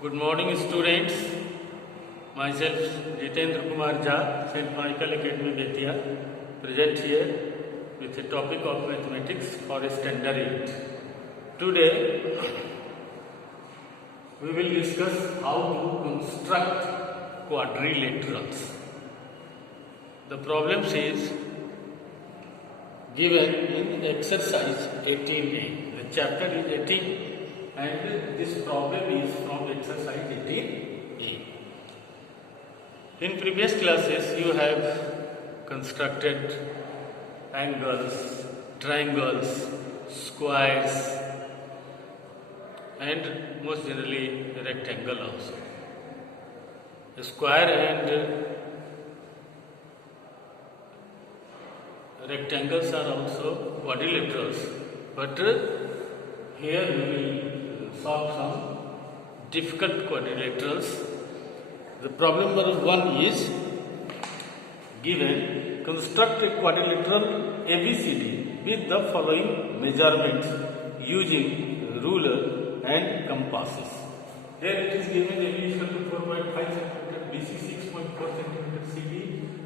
Good morning, students. Myself, Jitendra Kumar Jha, St. Michael Academy, Betia, present here with the topic of mathematics for standard 8. Today, we will discuss how to construct quadrilaterals. The problem says given in exercise 18a. The chapter is 18 and this problem is from exercise 18a. In previous classes you have constructed angles, triangles, squares and most generally rectangle also. A square and rectangles are also quadrilaterals, but here we will solve some difficult quadrilaterals. The problem number 1 is given, construct a quadrilateral ABCD with the following measurements using ruler and compasses. Here it is given AB is equal to 4.5 cm, BC 6.4 cm, CD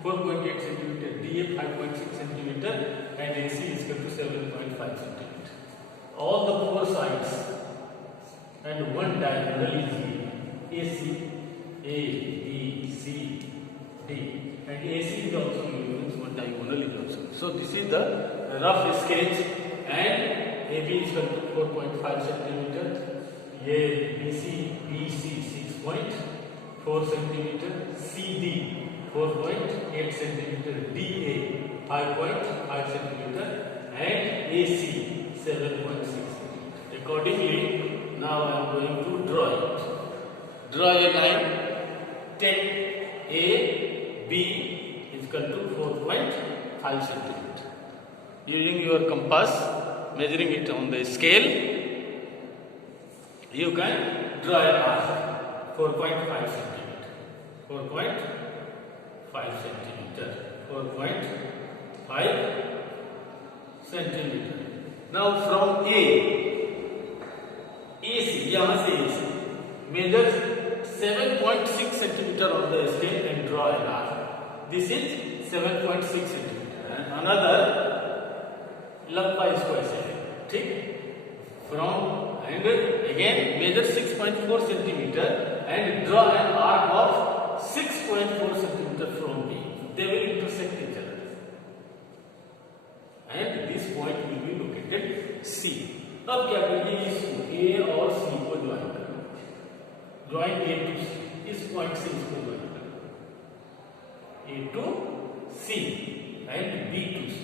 4.8 cm, DA 5.6 cm and AC is equal to 7.5 cm. All the four sides and one diagonal is given. AC, A, B, C, D and AC is also given, one diagonal is also. So this is the rough sketch and AB is equal to 4.5 cm. BC 6.4 cm, CD 4.8 cm, DA 5.5 cm and AC 7.6 cm. Accordingly, now I am going to draw it. Draw a line. Take AB is equal to 4.5 cm. Using your compass, measuring it on the scale, you can draw an arc 4.5 centimeter. 4.5 centimeter. 4.5 centimeter. Now from AC, यहाँ से AC, measure 7.6 centimeter on the scale and draw an arc. This is 7.6 centimeter. And another लंबा इसको ऐसे है, ठीक? From and again measure 6.4 centimeter and draw an arc of 6.4 centimeter from B. They will intersect each other. And this point will be located C. अब क्या करेंगे, इसको A और C को ज्वाइन करो. Join A to C. इस point से इसको ज्वाइन करो. A to C and B to C.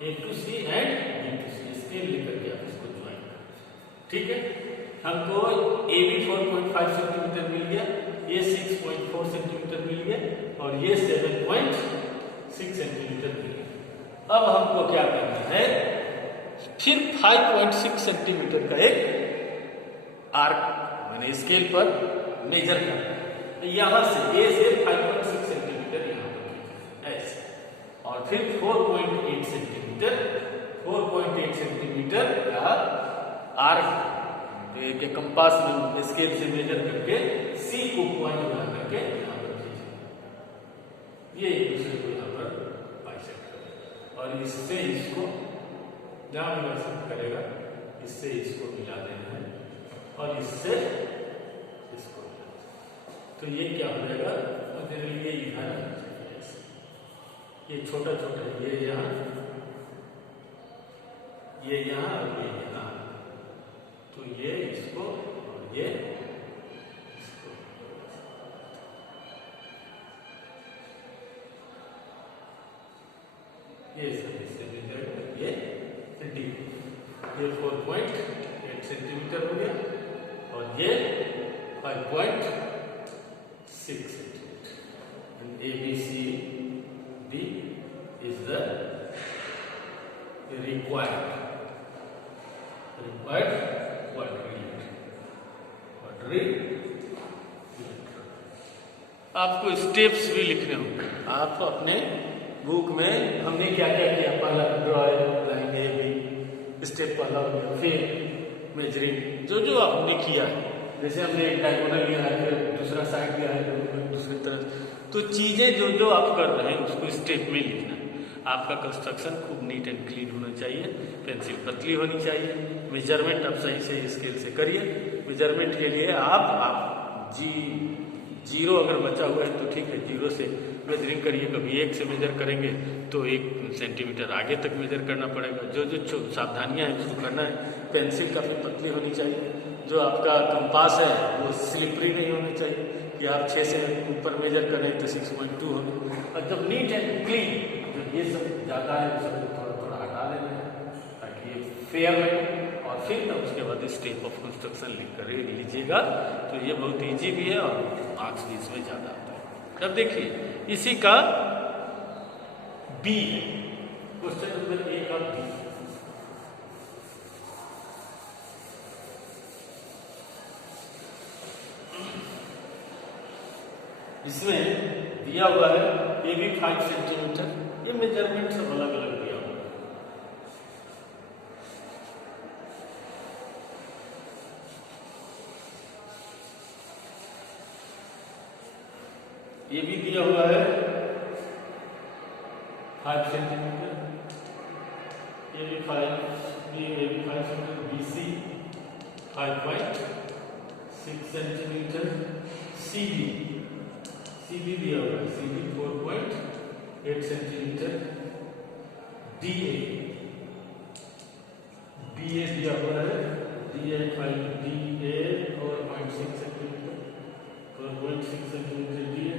A to C and B to C. Scale लेकर के आप इसको ज्वाइन करें. ठीक है, हमको AB 4.5 सेंटीमीटर मिल गया, ये 6.4 सेंटीमीटर मिल गया और ये 7.6 सेंटीमीटर मिल गया. अब हमको क्या करना है, फिर 5.6 सेंटीमीटर का एक आर्क मैंने स्केल पर मेजर करना है. यहां से A से 5.6 सेंटीमीटर यहां पर ऐसे, और फिर 4.8 सेंटीमीटर का आर्क के कंपास में स्केल से मेजर करके C को पॉइंट बना करके यहाँ पर खींचें. ये एक दूसरे को यहाँ पर बाइसेक्ट करें और इससे इसको जहाँ भी बाइसेक्ट करेगा इससे इसको मिला देना है और इससे इसको. तो ये क्या हो जाएगा, ये यहाँ ये छोटा छोटा है, ये यहाँ और ये यहाँ, तो ये इसको और ये इसको. ये इससे मिल जाएगा, ये D. ये 4.8 सेंटीमीटर हो गया और ये 5.6 centimetre. ABCD is the required quadrilateral. आपको स्टेप्स भी लिखने होंगे. आप अपने बुक में हमने क्या क्या किया, पहला draw line A B step पहला हो गया, फिर मेजरिंग जो जो आपने किया है, जैसे हमने एक डायगोनल लिया है, फिर दूसरा साइड लिया है, दूसरी तरफ, तो चीजें जो जो आप कर रहे हैं उसको स्टेप में लिखना है। आपका कंस्ट्रक्शन खूब नीट एंड क्लीन होना चाहिए, पेंसिल पतली होनी चाहिए, मेजरमेंट आप सही से स्केल से करिए। मेजरमेंट के लिए आप जीरो अगर बचा हुआ है तो ठीक है, जीरो से मेजरिंग करिए। कभी 1 से मेजर करेंगे तो 1 सेंटीमीटर आगे तक मेजर करना पड़ेगा। जो जो सावधानियां हैं उसको करना है। पेंसिल काफ़ी पतली होनी चाहिए। जो आपका कंपास है वो स्लिपरी नहीं होना चाहिए कि आप 6 से ऊपर मेजर करें तो 6.2 होगी। और जब नीट एंड क्लीन, जो ये सब ज़्यादा है वो सब थोड़ा थोड़ा हटा देना है ताकि ये फेयर लगे। और फिर तब उसके बाद स्टेप ऑफ कंस्ट्रक्शन लिख कर लीजिएगा, तो ये बहुत ईजी भी है और मार्क्स भी इसमें ज़्यादा आता है। अब देखिए इसी का बी है, क्वेश्चन नंबर 1 का बी। इसमें दिया हुआ है ये भी 5 सेंटीमीटर, ये मेजरमेंट सब अलग अलग दिया हुआ है। ये भी दिया हुआ है 5 सेंटीमीटर, ये भी 5 सेंटीमीटर, BC 5.6 सेंटीमीटर, CD दिया हुआ है, CD 4.8 सेंटीमीटर, DA दिया हुआ है, DA 4.6 centimetre, 4.6 centimetre DA,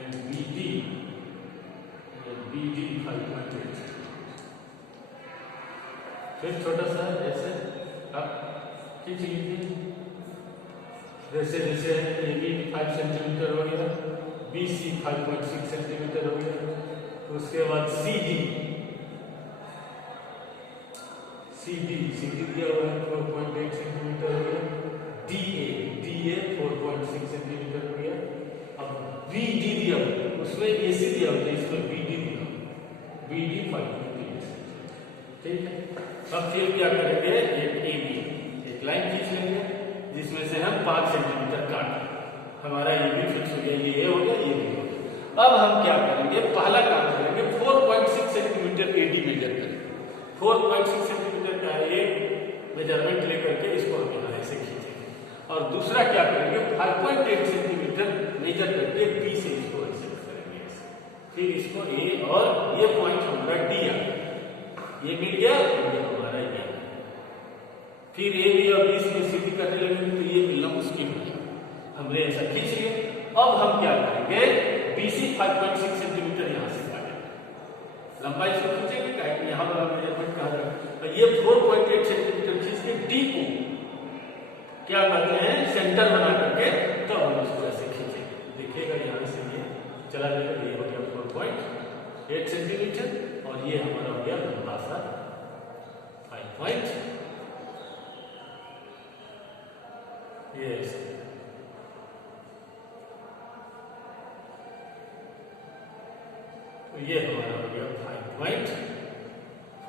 and BD 5.8। फिर छोटा सा ऐसे आप खींच लीजिए, जैसे जैसे AB 5 सेंटीमीटर हो गया, BC 5.6 सेंटीमीटर हो गया, उसके बाद CD दिया हुआ है 4.8 सेंटीमीटर हो गया, DA 4.6 सेंटीमीटर हो गया। अब BD दिया हुआ है, उसमें AC दिया हुआ है, इसमें BD दिया हुआ है, BD 5.8 सेंटीमीटर। ठीक है, अब फिर क्या करेंगे, एक लाइन खींच लेंगे जिसमें से हम 5 सेंटीमीटर काट, हमारा ये भी फिक्स हो गया, ये हो गया, ये भी हो गया। अब हम क्या करेंगे, पहला काम करेंगे 4.6 सेंटीमीटर AD मेजर करेंगे। 4.6 सेंटीमीटर का एक मेजरमेंट लेकर के इसको हम यहाँ ऐसे खींचेंगे, और दूसरा क्या करेंगे 5.8 सेंटीमीटर मेजर करके B से इसको ऐसे करेंगे ऐसे। फिर इसको A और ये पॉइंट हमारा D आ गया, ये मिल गया, ये हमारा ये। फिर A B और B से सीधी करने लगेंगे तो ये मिलना मुश्किल हो जाएगा, हमने ऐसा खींच लिया। अब हम क्या करेंगे, BC 5.6 सेंटीमीटर यहाँ से काटेंगे, लंबाई से खींचेंगे, काटेंगे, यहाँ वाला मेजरमेंट कहा जाएगा। ये 4.8 सेंटीमीटर खींच के D को क्या करते हैं, सेंटर बना करके तो हम इसको ऐसे खींचेंगे। देखिएगा यहाँ से ये चला जाएगा, ये हो गया 4.8 सेंटीमीटर और ये हमारा हो गया लंबा सा 5. ये तो ये हमारा हो गया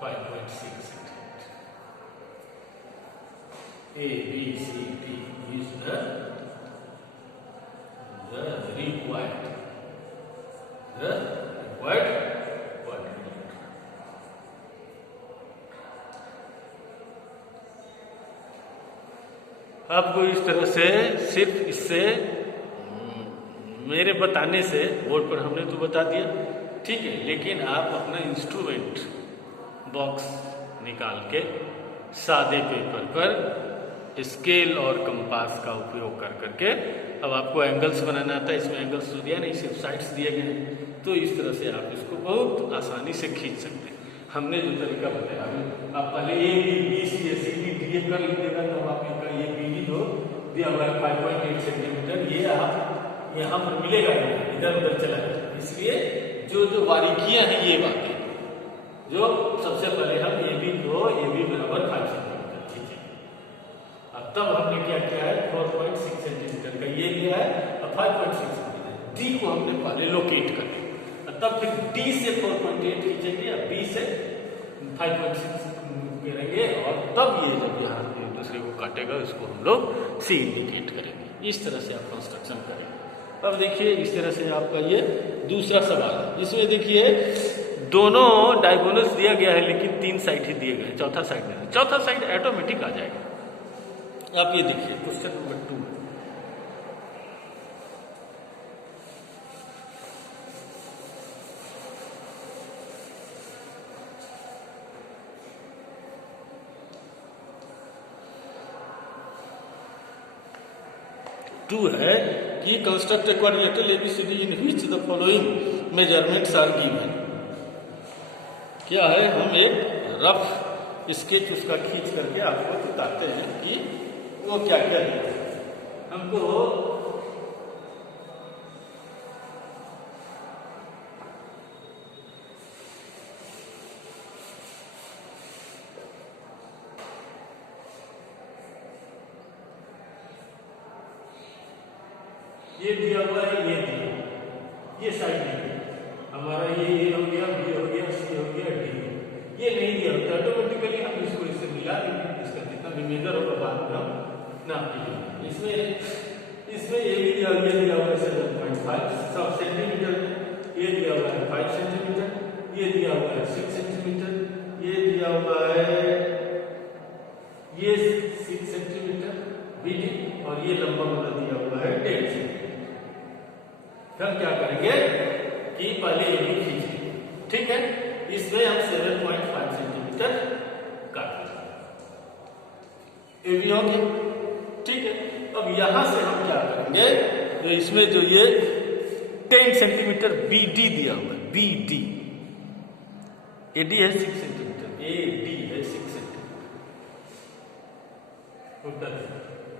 5.6 centimetre. A B C D is the required quadrant. आपको इस तरह से सिर्फ इससे मेरे बताने से बोर्ड पर हमने तो बता दिया, ठीक है, लेकिन आप अपना इंस्ट्रूमेंट बॉक्स निकाल के सादे पेपर पर स्केल और कंपास का उपयोग कर करके, अब आपको एंगल्स बनाना आता है, इसमें एंगल्स तो दिया नहीं, सिर्फ साइड्स दिए गए हैं, तो इस तरह से आप इसको बहुत आसानी से खींच सकते हैं। हमने जो तरीका बताया, आप पहले ABCD कर लीजिएगा, तब आपका ये BD जो दिया हुआ है 5.8 सेंटीमीटर, ये आप यहाँ पर मिलेगा, इधर उधर चला जाएगा। इसलिए जो जो बारीकियां हैं ये बातें, जो सबसे पहले हम AB बराबर 5 सेंटीमीटर खींचेंगे। अब तब हमने क्या किया है, 4.6 सेंटीमीटर का ये लिया है, अब 5.6 सेंटीमीटर D को हमने पहले लोकेट कर लिया, तब फिर D से 4.8 खींचेंगे, अब B से 5.6 करेंगे और तब ये जब यहाँ एक दूसरे को काटेगा उसको हम लोग सी इंडिकेट करेंगे। इस तरह से आप कंस्ट्रक्शन करेंगे। अब देखिए इस तरह से आपका ये दूसरा सवाल है। इसमें देखिए दोनों डायगोनल्स दिया गया है लेकिन 3 साइड ही दिए गए, चौथा साइड नहीं। चौथा साइड ऑटोमेटिक आ जाएगा। आप ये देखिए क्वेश्चन नंबर 2 है। टू है कि construct a quadrilateral ABCD in which the following measurements are given. क्या है, हम एक रफ स्केच उसका खींच करके आपको बताते हैं कि वो क्या क्या है। हमको ये दिया हुआ है, ये दिया, ये साइड नहीं हमारा, ये हो गया, बी हो गया, सी हो गया, डी। ये नहीं दिया होता ऑटोमेटिकली हम इसको इससे मिला देंगे। इसका जितना भी मेजर होगा बाद में हम नाप लेंगे। इसमें ये भी दिया हुआ है 7.5 सेंटीमीटर, ये दिया हुआ है 5 सेंटीमीटर, ये दिया हुआ है 6 सेंटीमीटर, ये दिया हुआ है ये 6 सेंटीमीटर बीडी, और ये लंबा वाला दिया हुआ है 10 सेंटीमीटर। हम क्या करेंगे कि पहले ये भी खींचेंगे, ठीक है। इसमें हम 7.5 सेंटीमीटर काट लेंगे, ये भी हो गया, ठीक है। अब यहां से हम क्या करेंगे, तो इसमें जो ये 10 सेंटीमीटर बीडी दिया हुआ है, बीडी, एडी है 6 सेंटीमीटर, एडी है 6 सेंटीमीटर,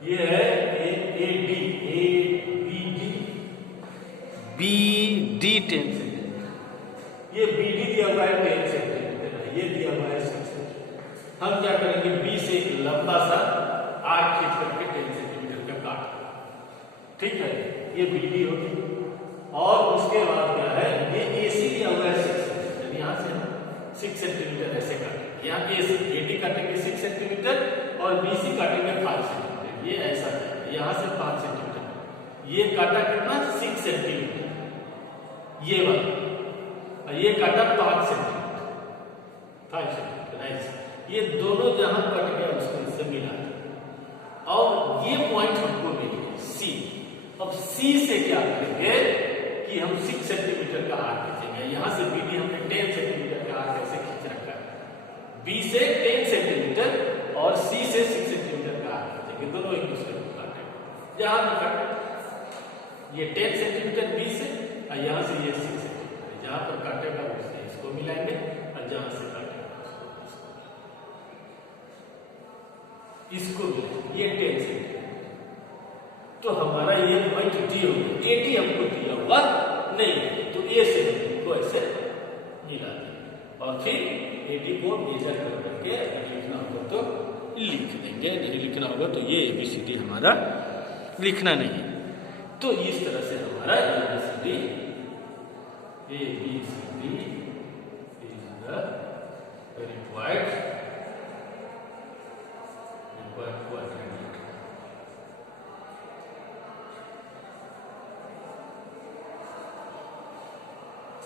ये है एडी, बी डी 10 सेंटीमीटर, ये बी डी दिया हुआ है 10 सेंटीमीटर, ये दिया हुआ है 6 सेंटीमीटर। हम क्या करेंगे, बी से एक लंबा सा आर्क खींच करके 10 सेंटीमीटर का काट, ठीक है। ये बी डी होगी, और उसके बाद क्या है, ये ए सी दिया हुआ है 6 सेंटीमीटर, यहाँ से हम 6 सेंटीमीटर ऐसे काटेंगे। यहाँ ए डी काटेंगे 6 सेंटीमीटर और बी सी काटेंगे 5 सेंटीमीटर, ये ऐसा है। यहाँ से 5 सेंटीमीटर, ये काटा कितना, 6 सेंटीमीटर ये वाला, और ये काटा 5 सेंटीमीटर, 5 सेंटीमीटर ऐसे। ये दोनों जहां कट गया उसको इससे मिला, और ये पॉइंट हमको मिल गया सी। अब सी से क्या करेंगे कि हम 6 सेंटीमीटर का आर्क खींचेंगे। यहां से बीडी हमने 10 सेंटीमीटर का आर्क ऐसे खींच रखा है, बी से 10 सेंटीमीटर और सी से 6 सेंटीमीटर का आर्क खींचेंगे, दोनों एक दूसरे को काटेंगे। जहां भी काटे ये 10 सेंटीमीटर बी से, और यहाँ से ये 6 सेंटीमीटर, जहां पर काटेगा उससे इसको मिलाएंगे, और जहां से काटेगा इसको मिलाएंगे, ये 10 सेंटीमीटर। तो हमारा ये पॉइंट डी हो गया। एटी हमको दिया हुआ नहीं, तो ए से हमको ऐसे मिला देंगे, और फिर एटी को मेजर करके अगर लिखना होगा तो लिख देंगे, नहीं लिखना होगा तो ये एबीसीडी हमारा लिखना नहीं। तो इस तरह से हमारा ABCD is the required quadrilateral.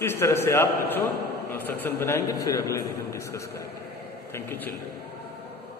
इस तरह से आप बच्चों कंस्ट्रक्शन बनाएंगे, फिर अगले दिन डिस्कस करेंगे। Thank you children.